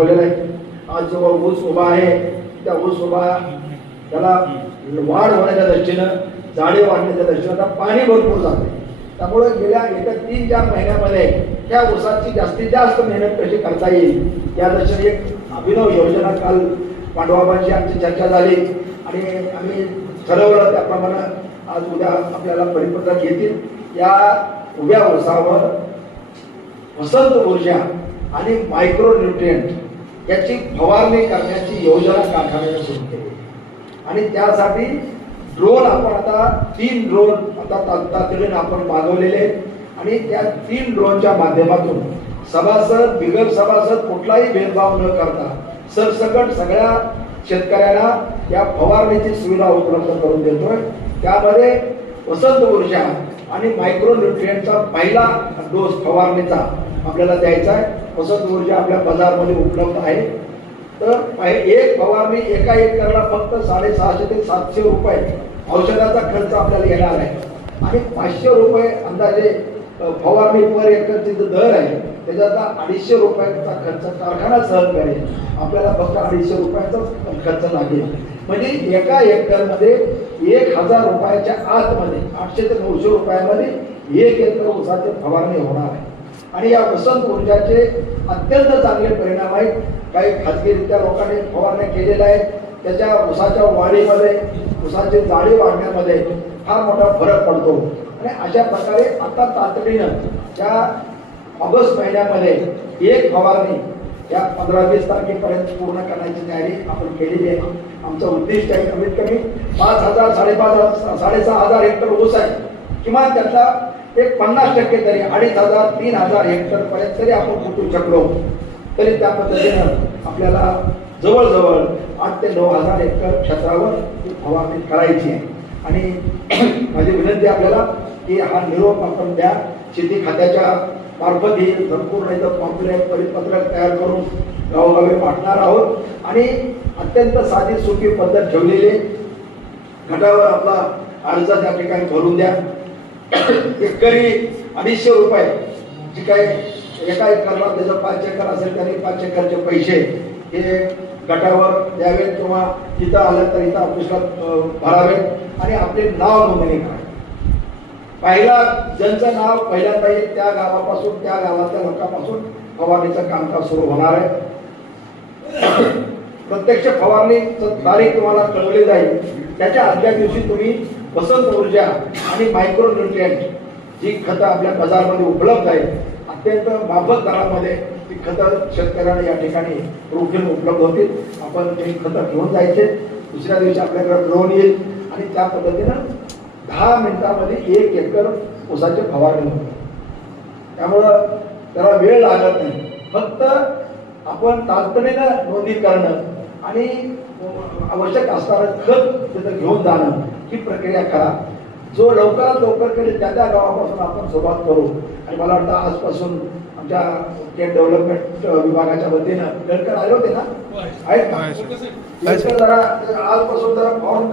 आहे आज जो ऊस उभा आहे त्या ऊस उभा त्याला वाढ होण्याच्या दृष्टीनं झाडे वाढण्याच्या दृष्टीनं आता पाणी भरपूर जाते त्यामुळे गेल्या येत्या तीन चार महिन्यामध्ये त्या ऊसाची जास्तीत जास्त मेहनत कशी करता येईल या दृष्टीने एक अभिनव योजना काल पांडवाबांची आमची चर्चा झाली. आणि आम्ही ठरवलं त्याप्रमाणे आज उद्या आपल्याला परिपत्रक येतील. या उभ्या ऊसावर वसंत ऊर्जा आणि मायक्रो न्यूट्रिएंट याची फवारणी करण्याची योजना कारखान्याने सुरू केली. आणि त्यासाठी ड्रोन आपण आता तीन ड्रोन आता तातडीने आपण मागवलेले आणि त्या तीन ड्रोनच्या माध्यमातून सभासद बिगर सभासद कुठलाही भेदभाव न करता सरसकट सगळ्या शेतकऱ्यांना या फवारणीची सुविधा उपलब्ध करून देतोय. त्यामध्ये वसंत ऊर्जा आणि मायक्रो न्यूट्रिएंटचा पहिला डोस फवारणीचा आपल्याला द्यायचा आहे. वसंत ऊर्जा आपल्या बाजारमध्ये उपलब्ध आहे. तर एक फवारणी एका एकरला फक्त साडेसहाशे ते सातशे रुपये औषधाचा खर्च आपल्याला येणार आहे. आणि पाचशे रुपये अंदाजे फवारणी पर एकरचे जो दर आहे त्याच्याचा अडीचशे रुपयाचा खर्च कारखाना सहन करेल आपल्याला फक्त अडीचशे रुपयाचा खर्च लागेल. म्हणजे एका एकरमध्ये एक हजार रुपयाच्या आतमध्ये आठशे ते नऊशे रुपयामध्ये एक एकर ऊसाची फवारणी होणार आहे. आणि या वसंत ऊर्जाचे अत्यंत चांगले परिणाम आहेत. काही खाजगीरित्या लोकांनी फवारण्या केलेल्या आहेत. त्याच्या उसाच्या वाढीमध्ये उसाचे जाळी वाढण्यामध्ये फार मोठा फरक पडतो. आणि अशा प्रकारे आता तातडीनं त्या ऑगस्ट महिन्यामध्ये एक फवारणी या पंधरा वीस तारखेपर्यंत पूर्ण करण्याची तयारी आपण केलेली आहे. आमचं उद्दिष्ट आहे कमीत कमी पाच हजार साडेपाच हजार साडेसहा हजार हेक्टर ऊस आहे. किमान त्यातला एक पन्नास टक्के तरी अडीच हजार तीन हजार हेक्टर पर्यंत तरी आपण कुठू शकलो. तरी त्या पद्धतीनं आपल्याला जवळजवळ आठ ते नऊ हजार हेक्टर क्षेत्रावर फवारणी करायची आहे. आणि माझी विनंती आपल्याला की हा निरोप आपण द्या. शेती खात्याच्या मार्फत ही संपूर्ण इथं पॉम्प्लेट परिपत्रक तयार करून गावोगावी वाटणार आहोत. आणि अत्यंत साधी सोपी पद्धत ठेवलेली घटावर आपला अर्ज त्या ठिकाणी भरून द्या. एकरी अडीचशे रुपये जे काय एका एकरला त्याचं पाच एकर असेल त्याने पाच एकरचे पैसे हे गटावर द्यावे किंवा इथं आलं तर इथं ऑफिसला भरावेत भरावे आणि आपले नाव नोंदणी करावी. पहिला ज्यांचं नाव पहिल्यांदा येईल त्या गावापासून त्या गावातल्या लोकांपासून फवारणीचं कामकाज सुरू होणार आहे. प्रत्यक्ष फवारणीचं तारीख तुम्हाला कळवली जाईल. त्याच्या आदल्या दिवशी तुम्ही वसंत ऊर्जा आणि मायक्रो न्यूट्रिएंट जी खतं आपल्या बाजारमध्ये उपलब्ध आहेत अत्यंत माफक दरामध्ये ती खतं शेतकऱ्यांना या ठिकाणी रोखीने उपलब्ध होतील. आपण ते खतं घेऊन जायचे. दुसऱ्या दिवशी आपल्याकडे ड्रोन येईल आणि त्या पद्धतीनं दहा मिनिटामध्ये एक एकर ऊसाची फवारणी होते त्यामुळं त्याला वेळ लागत नाही. फक्त आपण तातडीनं नोंदी करणं आणि आवश्यक असणारं खत तिथं घेऊन जाणं. ही प्रक्रिया करा. जो लवकरात लवकर करेल त्या त्या गावापासून आपण सुरुवात करू. आणि मला वाटतं आजपासून आमच्या स्टेट डेव्हलपमेंट विभागाच्या वतीनं गडकर आले होते ना? आहेत जरा आजपासून जरा पाहून